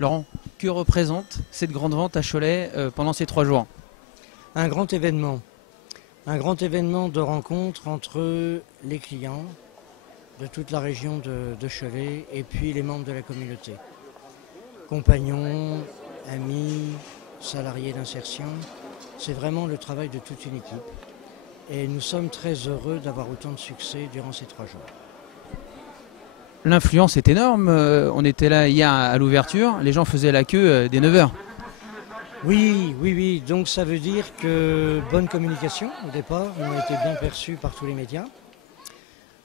Laurent, que représente cette grande vente à Cholet pendant ces 3 jours? Un grand événement de rencontre entre les clients de toute la région de Cholet et puis les membres de la communauté. Compagnons, amis, salariés d'insertion, c'est vraiment le travail de toute une équipe. Et nous sommes très heureux d'avoir autant de succès durant ces 3 jours. L'influence est énorme, on était là hier à l'ouverture, les gens faisaient la queue dès 9 heures. Oui, donc ça veut dire que bonne communication au départ, on a été bien perçus par tous les médias.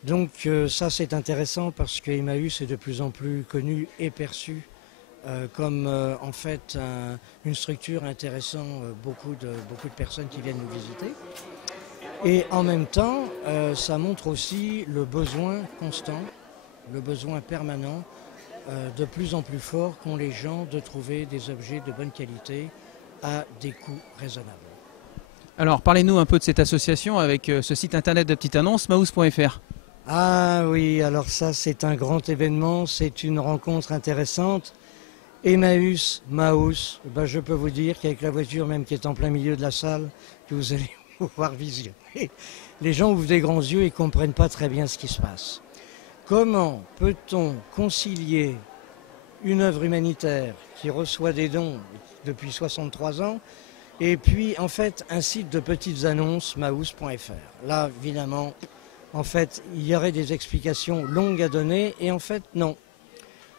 Donc ça c'est intéressant parce que Emmaüs est de plus en plus connu et perçu comme en fait une structure intéressant beaucoup de personnes qui viennent nous visiter. Et en même temps, ça montre aussi le besoin constant, le besoin permanent, de plus en plus fort qu'ont les gens de trouver des objets de bonne qualité à des coûts raisonnables. Alors parlez-nous un peu de cette association avec ce site internet de petite annonce, maus.fr. Ah oui, alors ça c'est un grand événement, c'est une rencontre intéressante. Emmaüs, Maus, ben je peux vous dire qu'avec la voiture même qui est en plein milieu de la salle, que vous allez pouvoir visionner, les gens ouvrent des grands yeux et ne comprennent pas très bien ce qui se passe. Comment peut-on concilier une œuvre humanitaire qui reçoit des dons depuis 63 ans et puis en fait un site de petites annonces, maus.fr. Là évidemment, en fait il y aurait des explications longues à donner et en fait non.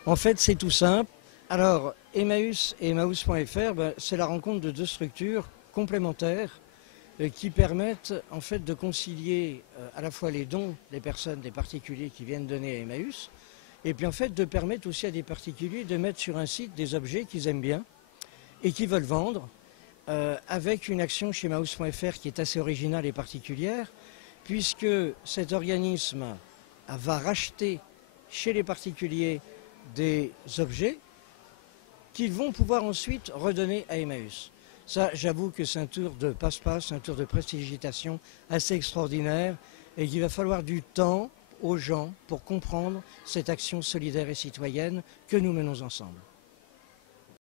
En fait c'est tout simple. Alors Emmaüs et maus.fr, ben, c'est la rencontre de 2 structures complémentaires qui permettent en fait de concilier à la fois les dons des personnes, des particuliers qui viennent donner à Emmaüs, et puis en fait de permettre aussi à des particuliers de mettre sur un site des objets qu'ils aiment bien et qu'ils veulent vendre, avec une action chez maus.fr qui est assez originale et particulière, puisque cet organisme va racheter chez les particuliers des objets qu'ils vont pouvoir ensuite redonner à Emmaüs. Ça, j'avoue que c'est un tour de passe-passe, un tour de prestidigitation assez extraordinaire et qu'il va falloir du temps aux gens pour comprendre cette action solidaire et citoyenne que nous menons ensemble.